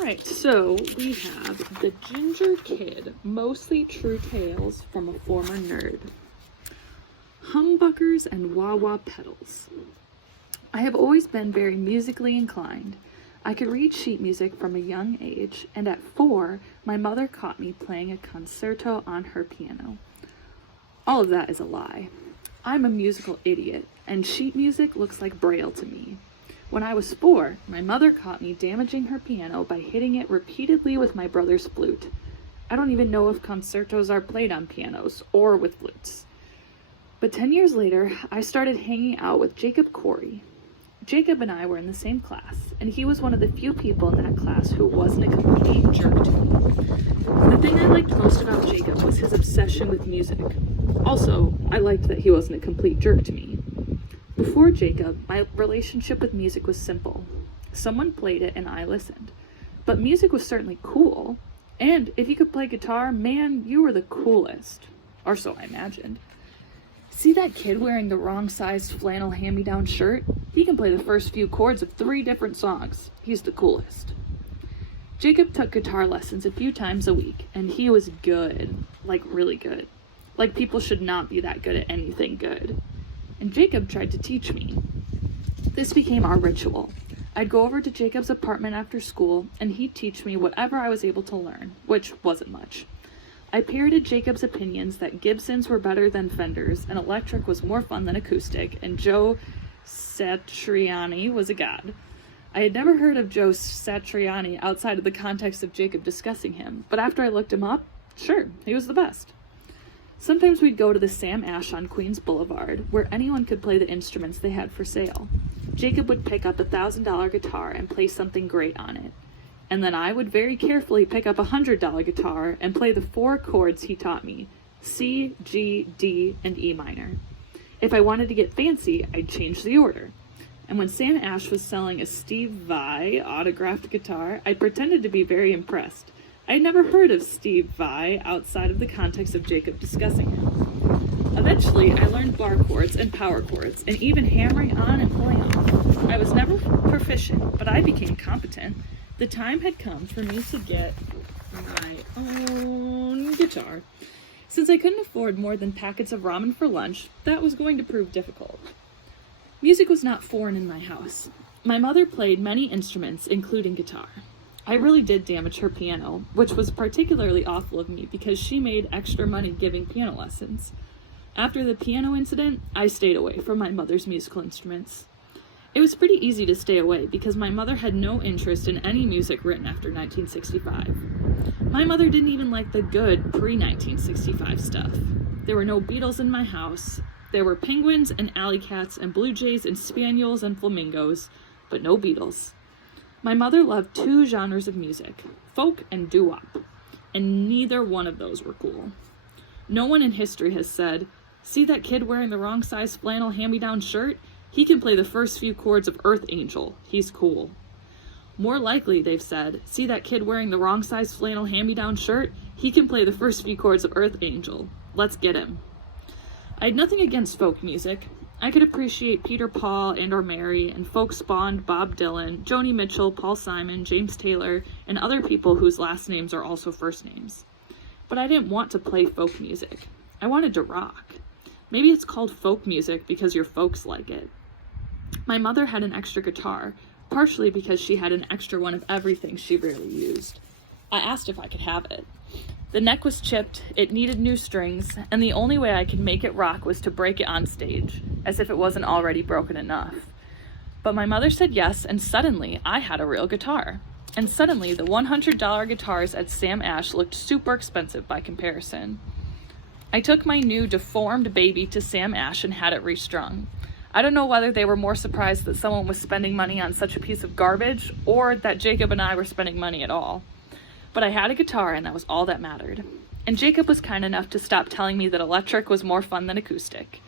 Alright, so we have The Ginger Kid, Mostly True Tales from a Former Nerd. Humbuckers and wah-wah pedals. I have always been very musically inclined. I could read sheet music from a young age, and at 4, my mother caught me playing a concerto on her piano. All of that is a lie. I'm a musical idiot, and sheet music looks like Braille to me. When I was 4, my mother caught me damaging her piano by hitting it repeatedly with my brother's flute. I don't even know if concertos are played on pianos or with flutes. But 10 years later, I started hanging out with Jacob Corey. Jacob and I were in the same class, and he was one of the few people in that class who wasn't a complete jerk to me. The thing I liked most about Jacob was his obsession with music. Also, I liked that he wasn't a complete jerk to me. Before Jacob, my relationship with music was simple. Someone played it and I listened. But music was certainly cool. And if you could play guitar, man, you were the coolest. Or so I imagined. See that kid wearing the wrong-sized flannel hand-me-down shirt? He can play the first few chords of 3 different songs. He's the coolest. Jacob took guitar lessons a few times a week, and he was good. Like, really good. Like, people should not be that good at anything good. And Jacob tried to teach me. This became our ritual. I'd go over to Jacob's apartment after school, and he'd teach me whatever I was able to learn, which wasn't much. I parroted Jacob's opinions that Gibsons were better than Fenders, and electric was more fun than acoustic, and Joe Satriani was a god. I had never heard of Joe Satriani outside of the context of Jacob discussing him, but after I looked him up, sure, he was the best. Sometimes we'd go to the Sam Ash on Queens Boulevard, where anyone could play the instruments they had for sale. Jacob would pick up a $1,000 guitar and play something great on it. And then I would very carefully pick up a $100 guitar and play the 4 chords he taught me, C, G, D, and E minor. If I wanted to get fancy, I'd change the order. And when Sam Ash was selling a Steve Vai autographed guitar, I pretended to be very impressed. I'd never heard of Steve Vai outside of the context of Jacob discussing him. Eventually, I learned bar chords and power chords, and even hammering on and pulling off. I was never proficient, but I became competent. The time had come for me to get my own guitar. Since I couldn't afford more than packets of ramen for lunch, that was going to prove difficult. Music was not foreign in my house. My mother played many instruments, including guitar. I really did damage her piano, which was particularly awful of me because she made extra money giving piano lessons. After the piano incident, I stayed away from my mother's musical instruments. It was pretty easy to stay away because my mother had no interest in any music written after 1965. My mother didn't even like the good pre-1965 stuff. There were no Beatles in my house. There were penguins and alley cats and blue jays and spaniels and flamingos, but no Beatles. My mother loved 2 genres of music, folk and doo-wop, and neither one of those were cool. No one in history has said, "See that kid wearing the wrong size flannel hand-me-down shirt? He can play the first few chords of Earth Angel. He's cool." More likely, they've said, "See that kid wearing the wrong size flannel hand-me-down shirt? He can play the first few chords of Earth Angel. Let's get him." I had nothing against folk music. I could appreciate Peter Paul and or Mary, and folk spawned Bob Dylan, Joni Mitchell, Paul Simon, James Taylor, and other people whose last names are also first names. But I didn't want to play folk music. I wanted to rock. Maybe it's called folk music because your folks like it. My mother had an extra guitar, partially because she had an extra one of everything she rarely used. I asked if I could have it. The neck was chipped, it needed new strings, and the only way I could make it rock was to break it on stage, as if it wasn't already broken enough. But my mother said yes, and suddenly I had a real guitar. And suddenly the $100 guitars at Sam Ash looked super expensive by comparison. I took my new deformed baby to Sam Ash and had it restrung. I don't know whether they were more surprised that someone was spending money on such a piece of garbage, or that Jacob and I were spending money at all. But I had a guitar, and that was all that mattered. And Jacob was kind enough to stop telling me that electric was more fun than acoustic.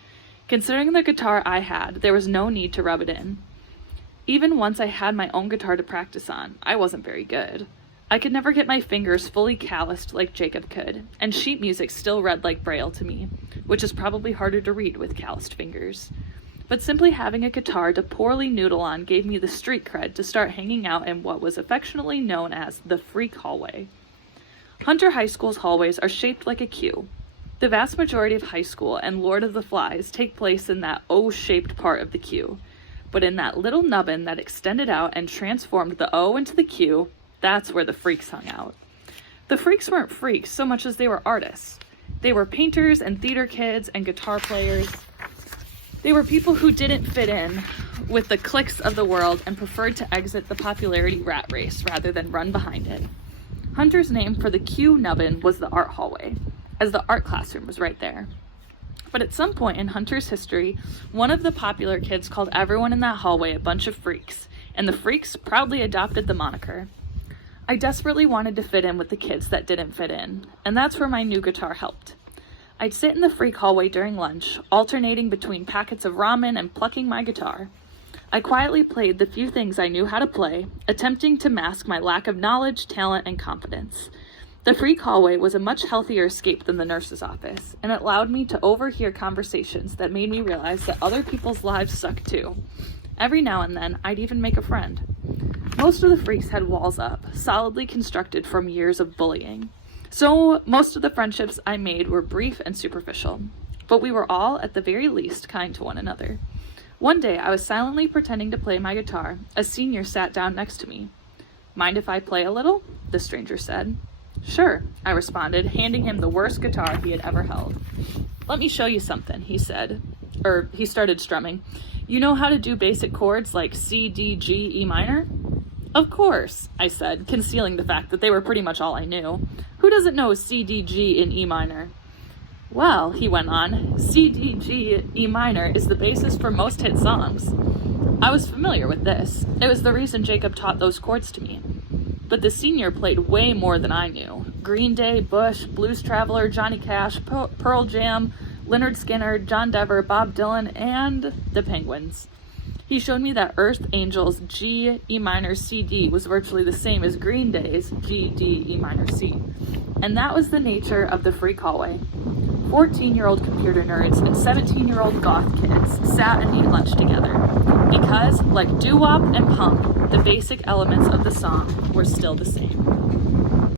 Considering the guitar I had, there was no need to rub it in. Even once I had my own guitar to practice on, I wasn't very good. I could never get my fingers fully calloused like Jacob could, and sheet music still read like Braille to me, which is probably harder to read with calloused fingers. but simply having a guitar to poorly noodle on gave me the street cred to start hanging out in what was affectionately known as the freak hallway. Hunter High School's hallways are shaped like a Q. The vast majority of high school and Lord of the Flies take place in that O-shaped part of the Q. But in that little nubbin that extended out and transformed the O into the Q, that's where the freaks hung out. The freaks weren't freaks so much as they were artists. They were painters and theater kids and guitar players. They were people who didn't fit in with the cliques of the world and preferred to exit the popularity rat race rather than run behind it. Hunter's name for the Q nubbin was the art hallway, as the art classroom was right there. But at some point in Hunter's history, one of the popular kids called everyone in that hallway a bunch of freaks, and the freaks proudly adopted the moniker. I desperately wanted to fit in with the kids that didn't fit in, and that's where my new guitar helped. I'd sit in the freak hallway during lunch, alternating between packets of ramen and plucking my guitar. I quietly played the few things I knew how to play, attempting to mask my lack of knowledge, talent, and confidence. The freak hallway was a much healthier escape than the nurse's office, and it allowed me to overhear conversations that made me realize that other people's lives suck too. Every now and then, I'd even make a friend. Most of the freaks had walls up, solidly constructed from years of bullying. So most of the friendships I made were brief and superficial, but we were all, at the very least, kind to one another. One day, I was silently pretending to play my guitar. A senior sat down next to me. "Mind if I play a little?" the stranger said. "Sure," I responded, handing him the worst guitar he had ever held. "Let me show you something," he said. He started strumming. "You know how to do basic chords like C, D, G, E minor?" "Of course," I said, concealing the fact that they were pretty much all I knew. "Who doesn't know C, D, G, and E minor?" "Well," he went on, "C, D, G, E minor is the basis for most hit songs." I was familiar with this. It was the reason Jacob taught those chords to me. But the senior played way more than I knew. Green Day, Bush, Blues Traveler, Johnny Cash, Pearl Jam, Lynyrd Skynyrd, John Denver, Bob Dylan, and the Penguins. He showed me that Earth Angel's G, E minor, C, D was virtually the same as Green Day's G, D, E minor, C. And that was the nature of the freak hallway. 14-year-old computer nerds and 17-year-old goth kids sat and ate lunch together. Because, like doo-wop and punk, the basic elements of the song were still the same.